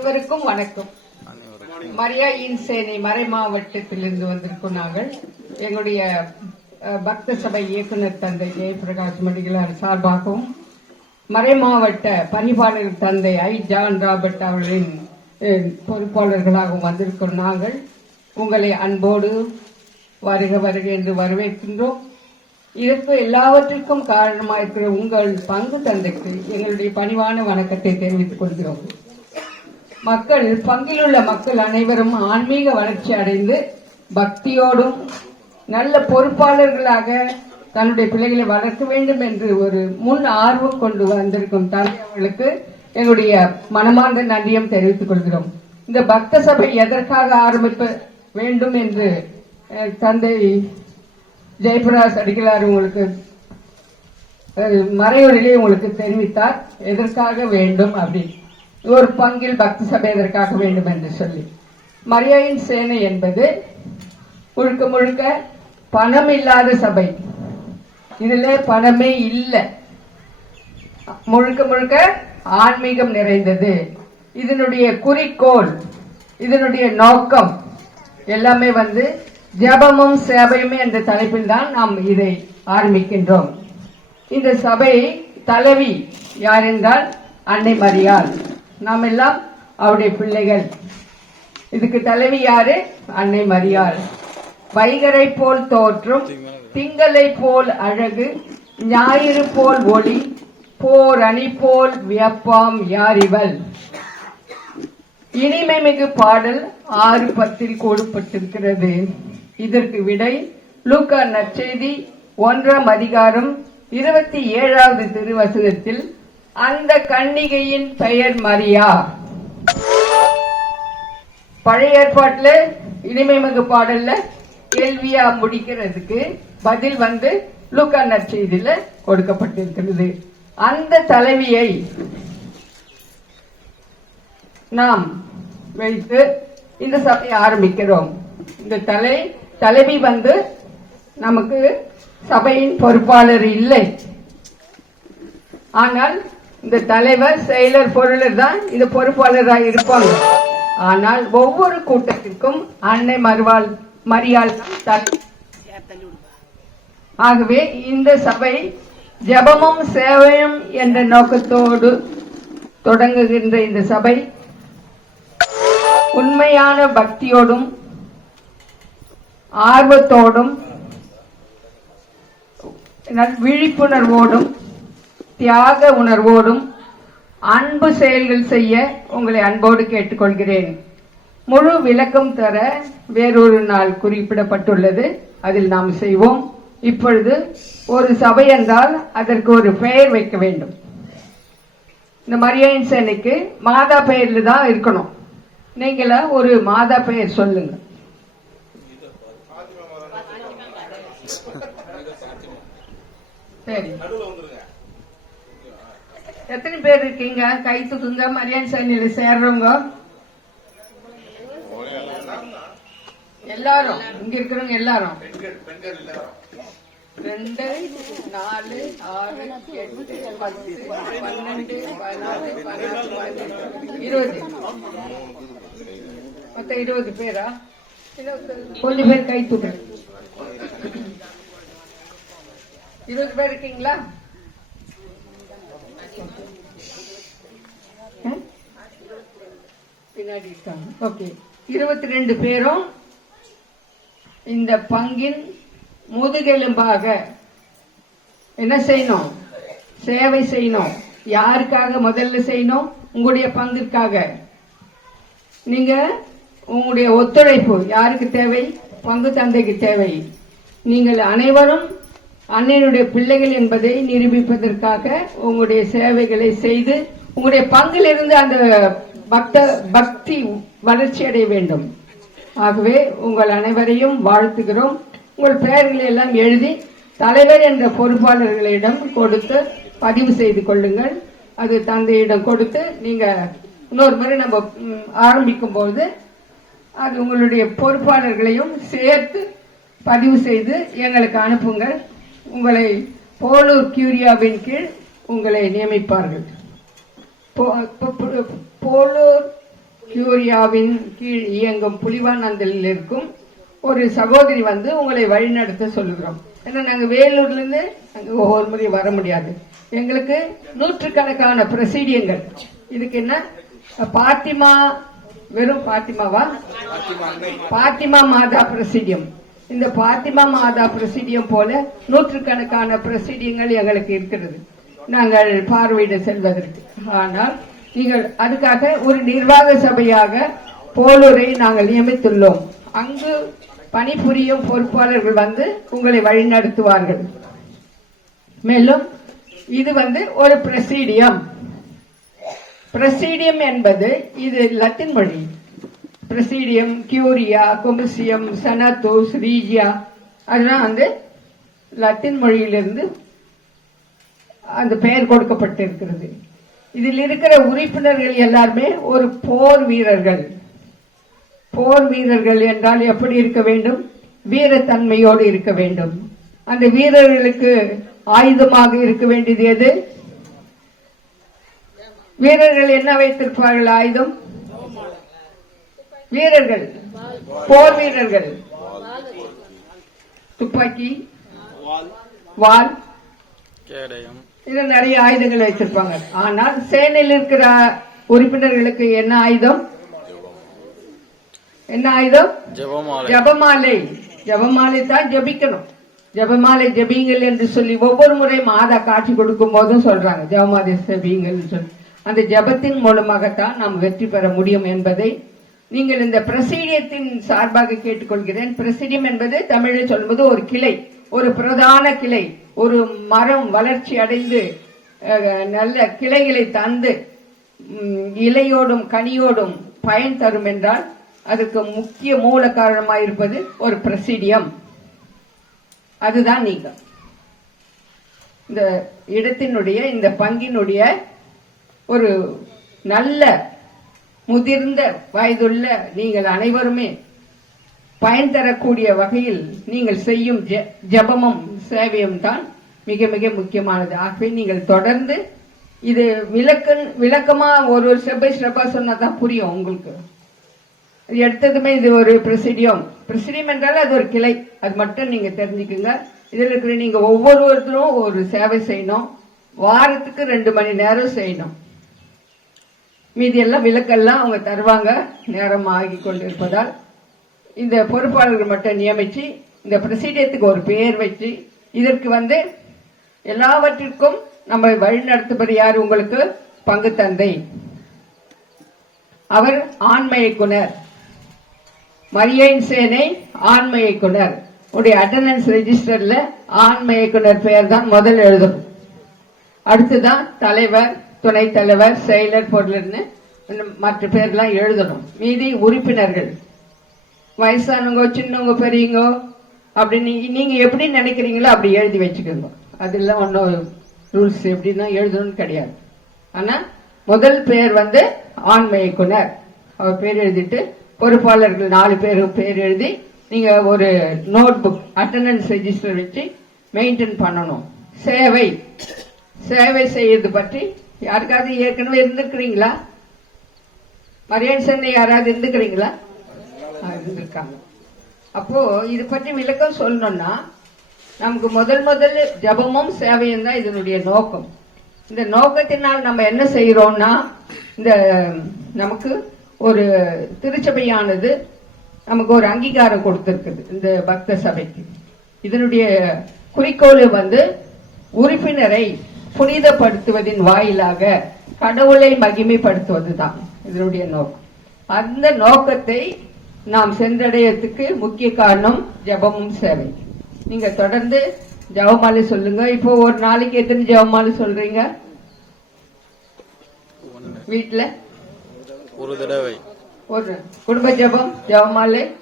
அனைவருக்கும் வணக்கம். மரியா இன்சேனை மறை மாவட்டத்திலிருந்து வந்திருக்கோம் நாங்கள். எங்களுடைய பக்த சபை இயக்குனர் தந்தை ஜெயபிரகாஷ் மடிகளார் சார்பாகவும் மறை மாவட்ட பணிப்பாளர் தந்தை ஐ. ஜான் ராபர்ட் அவர்களின் பொறுப்பாளர்களாகவும் வந்திருக்கிறோம் நாங்கள். உங்களை அன்போடு வருக வருக என்று வரவேற்கின்றோம். இதற்கு எல்லாவற்றிற்கும் காரணமாக இருக்கிற உங்கள் பங்கு தந்தைக்கு எங்களுடைய பணிவான வணக்கத்தை தெரிவித்துக் கொள்கிறோம். மக்கள் பங்கிலுள்ள மக்கள் அனைவரும் ஆன்மீக வளர்ச்சி அடைந்து பக்தியோடும் நல்ல பொறுப்பாளர்களாக தன்னுடைய பிள்ளைகளை வளர்க்க வேண்டும் என்று ஒரு முன் ஆர்வம் கொண்டு வந்திருக்கும் தந்தை அவர்களுக்கு எங்களுடைய மனமார்ந்த நன்றியும் தெரிவித்துக் கொள்கிறோம். இந்த பக்த சபை எதற்காக ஆரம்பிக்க வேண்டும் என்று தந்தை ஜெயபிரகாஷ் அடிகளார் உங்களுக்கு அஹ், மறைவுரையிலே உங்களுக்கு தெரிவித்தார். எதற்காக வேண்டும் அப்படின்னு ஒரு பங்கில் பக்தி சபை எதற்காக வேண்டும் என்று சொல்லி. மரியாயின் சேனை என்பது முழுக்க முழுக்க பணம் இல்லாத சபை. இதுல பணமே இல்லை. முழுக்க முழுக்க ஆன்மீகம் நிறைந்தது. இதனுடைய குறிக்கோள் இதனுடைய நோக்கம் எல்லாமே வந்து ஜபமும் சேவையுமே என்ற தலைப்பில் தான் நாம் இதை ஆரம்பிக்கின்றோம். இந்த சபை தலைவி யார் என்றால் அன்னை மரியாள். நாம் எல்லாம் அவருடைய பிள்ளைகள். இதுக்கு தலைவி யாரு? அன்னை மரியாள். வைகரை போல் தோற்றும் திங்களை போல் அழகு ஞாயிறு போல் ஒளி போர் அணி போல் வியப்பாம் யாரிவள். இனிமை மிகு பாடல் ஆறு பத்தில் கொடுப்பட்டிருக்கிறது. இதற்கு விடை லூக்கா நற்செய்தி ஒன்றாம் அதிகாரம் இருபத்தி ஏழாவது திருவசனத்தில் அந்த கன்னிகையின் பெயர் மரியா. பழைய ஏற்பாட்டுல இனிமை மிகு பாடல்ல கேள்வியா முடிக்கிறதுக்கு பதில் வந்து லூக்கா நற்செய்தியில கொடுக்கப்பட்டிருக்கிறது. அந்த தலைவியை நாம் வைத்து இந்த சபையை ஆரம்பிக்கிறோம். இந்த தலை தலைவி வந்து நமக்கு சபையின் பொறுப்பாளர் இல்லை. ஆனால் இந்த தலைவர் செயலர் பொருளர் தான் இந்த பொறுப்பாளராக இருப்பாங்க. ஆனால் ஒவ்வொரு கூட்டத்திற்கும் அன்னை மறுவாள் மரியாள் ஆகவே இந்த சபை ஜெபமும் சேவையும் என்ற நோக்கத்தோடு தொடங்குகின்ற இந்த சபை உண்மையான பக்தியோடும் ஆர்வத்தோடும் விழிப்புணர்வோடும் தியாக உணர்வோடும் அன்பு செயல்கள் செய்ய உங்களை அன்போடு கேட்டுக்கொள்கிறேன். முழு விளக்கம் தர வேறொரு நாள் குறிப்பிடப்பட்டுள்ளது. அதில் நாம் செய்வோம். இப்பொழுது ஒரு சபை என்றால் அதற்கு ஒரு பெயர் வைக்க வேண்டும். இந்த மரியாயின் சேனைக்கு மாதா பெயர்ல தான் இருக்கணும். நீங்கள ஒரு மாதா பெயர் சொல்லுங்க. சரி. எத்தனை பேர் இருக்கீங்க? கை தூக்குங்க மரியான் சேனையில சேர்றவங்க. எல்லாரும். இங்க இருக்கிறவங்க எல்லாரும். ரெண்டு நாலு ஆறு எட்டு பத்து பன்னெண்டு பதினாறு பதினாறு பதினெட்டு இருபது. மொத்தம் இருபது பேரா? கொஞ்சம் பேர் கை தூக்கு இருபது பேர் இருக்கீங்களா? பின்னாடி இருக்காங்க. ஓகே இருபத்தி ரெண்டு பேரும் இந்த பங்கின் முதுகெலும்பாக என்ன செய்யணும்? சேவை செய்யணும். யாருக்காக முதல்ல செய்யணும்? உங்களுடைய பங்கிற்காக. நீங்க உங்களுடைய ஒத்துழைப்பு யாருக்கு தேவை? பங்கு தந்தைக்கு தேவை. நீங்கள் அனைவரும் அன்னையினுடைய பிள்ளைகள் என்பதை நிரூபிப்பதற்காக உங்களுடைய சேவைகளை செய்து உங்களுடைய பங்கிலிருந்து அந்த பக்த பக்தி வளர்ச்சி அடைய வேண்டும். ஆகவே உங்கள் அனைவரையும் வாழ்த்துகிறோம். உங்கள் பெயர்களை எல்லாம் எழுதி தலைவர் என்ற பொறுப்பாளர்களிடம் கொடுத்து பதிவு செய்து கொள்ளுங்கள். அது தந்தையிடம் கொடுத்து நீங்க இன்னொரு முறை நம்ம ஆரம்பிக்கும் போது அது உங்களுடைய பொறுப்பாளர்களையும் சேர்த்து பதிவு செய்து எங்களுக்கு அனுப்புங்கள். உங்களை போலூர் கியூரியாவின் கீழ் உங்களை நியமிப்பார்கள். போலூர் கியூரியாவின் கீழ் இயங்கும் புலிவானந்தலில் இருக்கும் ஒரு சகோதரி வந்து உங்களை வழிநடத்த சொல்லுகிறோம். ஏன்னா நாங்கள் வேலூர்ல இருந்து ஒவ்வொரு முறை வர முடியாது. எங்களுக்கு நூற்றுக்கணக்கான பிரசீடியங்கள். இதுக்கு என்ன? பாத்திமா வெறும் பாத்திமாவா? பாத்திமா மாதா பிரசிடியம். இந்த பாத்திமா மாதா பிரசிடியம் போல நூற்றுக்கணக்கான பிரசிடியங்கள் எங்களுக்கு இருக்கிறது. நாங்கள் பார்வையிட செல்வதற்கு. ஆனால் நீங்கள் அதுக்காக ஒரு நிர்வாக சபையாக போலூரை நாங்கள் நியமித்துள்ளோம். அங்கு பணிபுரியும் பொறுப்பாளர்கள் வந்து உங்களை வழிநடத்துவார்கள். மேலும் இது வந்து ஒரு பிரசீடியம். பிரசீடியம் என்பது இது லத்தின் மொழி. பிரசீடியம் கியூரியா கொமிசியம் சனத்தோஸ் ரீஜியா அதெல்லாம் வந்து லத்தின் மொழியிலிருந்து அந்த பெயர் கொடுக்கப்பட்டிருக்கிறது. இதில் இருக்கிற உறுப்பினர்கள் எல்லாருமே ஒரு போர் வீரர்கள். போர் வீரர்கள் என்றால் எப்படி இருக்க வேண்டும்? வீரத்தன்மையோடு இருக்க வேண்டும். அந்த வீரர்களுக்கு ஆயுதமாக இருக்க வேண்டியது எது? வீரர்கள் என்ன வைத்திருப்பார்கள்? ஆயுதம்? வீரர்கள். போர் வீரர்கள். துப்பாக்கி? வால். கேடயம். இது நிறைய ஆயுதங்கள் வைத்திருப்பாங்க. ஆனால் சேனையில் இருக்கிற உறுப்பினர்களுக்கு என்ன ஆயுதம்? என்ன ஆயுதம்? ஜெபமாலை. ஜபமாலை. தான் ஜபிக்கணும். ஜபமாலை ஜபிங்கள் என்று சொல்லி ஒவ்வொரு முறை மாதா காட்சி கொடுக்கும் போதும் சொல்றாங்க. ஜபமாலை ஜபிங்கள் சொல்லி. அந்த ஜபத்தின் மூலமாகத்தான் நாம் வெற்றி பெற முடியும் என்பதை நீங்கள் இந்த பிரசீடியத்தின் சார்பாக கேட்டுக்கொள்கிறேன். பிரசீடியம் என்பது தமிழில் சொல்லும்போது ஒரு கிளை. ஒரு பிரதான கிளை ஒரு மரம் வளர்ச்சி அடைந்து நல்ல கிளைகளை தந்து இலையோடும் கனியோடும் பயன் தரும் என்றால் அதுக்கு முக்கிய மூல காரணமாக இருப்பது ஒரு பிரசிடியம். அதுதான் நீங்க இந்த இடத்தினுடைய இந்த பங்கினுடைய ஒரு நல்ல முதிர்ந்த வயதுள்ள நீங்கள் அனைவருமே பயன் தரக்கூடிய வகையில் நீங்கள் செய்யும் ஜெ- ஜெபமும் சேவையும் தான் மிக மிக முக்கியமானது. ஆகவே நீங்கள் தொடர்ந்து இது விளக்க விளக்கமா ஒரு ஒரு ஸ்டெப் பை ஸ்டெப்பா சொன்னா தான் புரியும் உங்களுக்கு. எடுத்ததுமே இது ஒரு பிரசிடியம். பிரசிடியம் என்றால் அது ஒரு கிளை. அது மட்டும் நீங்க தெரிஞ்சுக்குங்க. இதில் இருக்கிற நீங்க ஒவ்வொருவரும் ஒரு சேவை செய்யணும். வாரத்துக்கு ரெண்டு மணி நேரம் செய்யணும். மீதி எல்லாம் விளக்கெல்லாம் அவங்க தருவாங்க. நேரம் ஆகி கொண்டிருப்பதால் இந்த பொறுப்பாளர்கள் மட்டும் நியமிச்சு இந்த பிரசிடியத்துக்கு ஒரு பெயர் வச்சு இதற்கு வந்து எல்லாவற்றிற்கும் நம்ம வழிநடத்துபவர் யார் உங்களுக்கு? பங்கு தந்தை. அவர் ஆண்ம இயக்குனர். மரியன் சேனை ஆண்ம இயக்குனர். உடைய அட்டண்டன்ஸ் ரெஜிஸ்டர்ல ஆண்ம இயக்குனர் பெயர் தான் முதல் எழுதணும் அடுத்துதான் தலைவர் துணைத் தலைவர் செயலர் பொருள்னு மற்ற பேர்லாம் எழுதணும். மீதி உறுப்பினர்கள். வயசானவங்க சின்னவங்க பெரியவங்க அப்படின்னு நீங்க எப்படி நினைக்கிறீங்களோ அப்படி எழுதி வச்சுக்கோங்க. அதெல்லாம் ஒன்றும் ரூல்ஸ் எப்படின்னா எழுதணும்னு கிடையாது. ஆனா முதல் பேர் வந்து ஆண்மை இயக்குனர் அவர் பேர் எழுதிட்டு பொறுப்பாளர்கள் நாலு பேரும் பேர் எழுதி நீங்க ஒரு நோட் புக் அட்டண்டன்ஸ் ரெஜிஸ்டர் வச்சு மெயின்டைன் பண்ணணும். சேவை. சேவை செய்யறது பற்றி யாருக்காவது ஏற்கனவே இருந்திருக்கிறீங்களா? மரியாதை சென்னை யாராவது இருந்துக்கிறீங்களா இருந்திருக்காங்க அப்போ இது பற்றி விளக்கம் சொல்லணும்னா நமக்கு முதல் முதல் ஜபமும் சேவையும் தான் இதனுடைய நோக்கம். இந்த நோக்கத்தினால் நம்ம என்ன செய்யறோம்னா இந்த நமக்கு ஒரு திருச்சபையானது நமக்கு ஒரு அங்கீகாரம் கொடுத்திருக்குது இந்த பக்த சபைக்கு. இதனுடைய குறிக்கோள் வந்து உறுப்பினரை புனிதப்படுத்துவதின் வாயிலாக கடவுளை மகிமைப்படுத்துவதுதான் இதனுடைய நோக்கம். அந்த நோக்கத்தை நாம் சென்றடையறதுக்கு முக்கிய காரணம் ஜெபமும் சேவை. நீங்க தொடர்ந்து ஜெபமாலை சொல்லுங்க. இப்போ ஒரு நாளைக்கு எத்தனை ஜெபமாலை சொல்றீங்க? வீட்டுல ஒரு தடவை. ஒரு குடும்ப ஜெபம் ஜெபமாலை?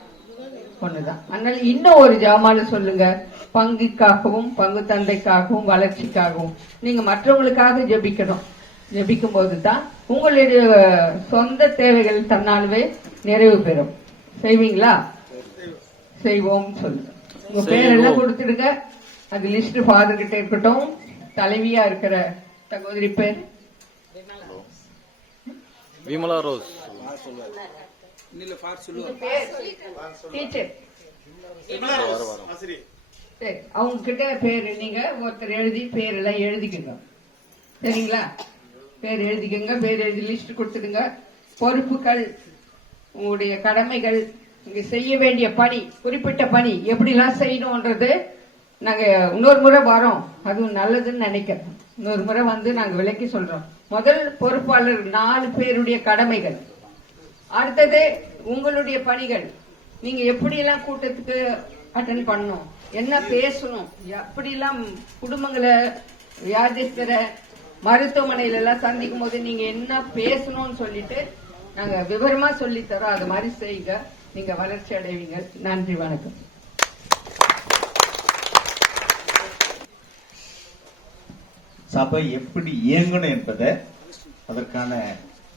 ஒண்ணுதான். அதனால இன்னும் ஒரு ஜெபமாலை சொல்லுங்க. பங்குக்காகவும் பங்கு தந்தைக்காகவும் வளர்ச்சிக்காகவும். நீங்க மற்றவங்களுக்காக ஜெபிக்கணும். ஜெபிக்கும் போது தான் உங்களுடைய சொந்த தேவைகள் தன்னாலவே நிறைவு பெறும். செய்வீங்களா? செய்வோம். சொல்லுங்க. உங்க பேர் எல்லாம் செய்வோம். கொடுத்துடுங்க. அது லிஸ்ட் ஃபாதர் கிட்ட இருக்கட்டும். தலைவியா இருக்கிற சகோதரி பேர்? விமலா ரோஸ். டீச்சர் சரி அவங்க கிட்ட பேரு? நீங்க ஒருத்தர் எழுதி பேரெல்லாம் எழுதிக்கங்க. சரிங்களா? பேர் எழுதிக்கங்க பேர் எழுதி லிஸ்ட் கொடுத்துடுங்க. பொறுப்புகள் உங்களுடைய கடமைகள் நீங்க செய்ய வேண்டிய பணி குறிப்பிட்ட பணி எப்படிலாம் செய்யணும்ன்றது நாங்க இன்னொரு முறை வரோம். அதுவும் நல்லதுன்னு நினைக்கிறோம். இன்னொரு முறை வந்து நாங்க விளக்கி சொல்றோம். முதல் பொறுப்பாளர் நாலு பேருடைய கடமைகள். அடுத்தது உங்களுடைய பணிகள். நீங்க எப்படியெல்லாம் கூட்டத்துக்கு அட்டன் பண்ணணும்? என்ன பேசணும்? எப்படிலாம் குடும்பங்களை வியாதிஸ்தரை மருத்துவமனையில எல்லாம் சந்திக்கும் போது நீங்க என்ன பேசணும்னு சொல்லிட்டு நாங்க விவரமா சொல்லி தரோம். அது மாதிரி செய்யுங்க. நீங்க வளர்ச்சி அடைவீங்க. நன்றி வணக்கம். சபை எப்படி இயங்கணும் என்பதை அதற்கான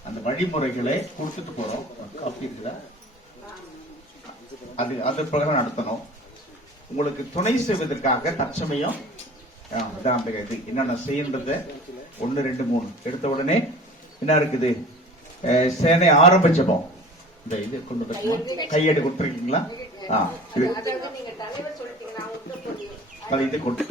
அந்த வழிமுறைகளை கொடுத்துட்டு போறோம். காப்பி இருக்குதா? அது அது பிரகாரம் நடத்தணும். உங்களுக்கு துணை செய்வதற்காக தற்சமயம் அதான் இது. என்னென்ன செய்யன்றத? ஒன்னு ரெண்டு மூணு. எடுத்த உடனே என்ன இருக்குது? சேனை ஆரம்பிச்சப்போம். இந்த இது கொண்டு வந்து கையெடு கொடுத்துருக்கீங்களா ஆ இது இது கொண்டு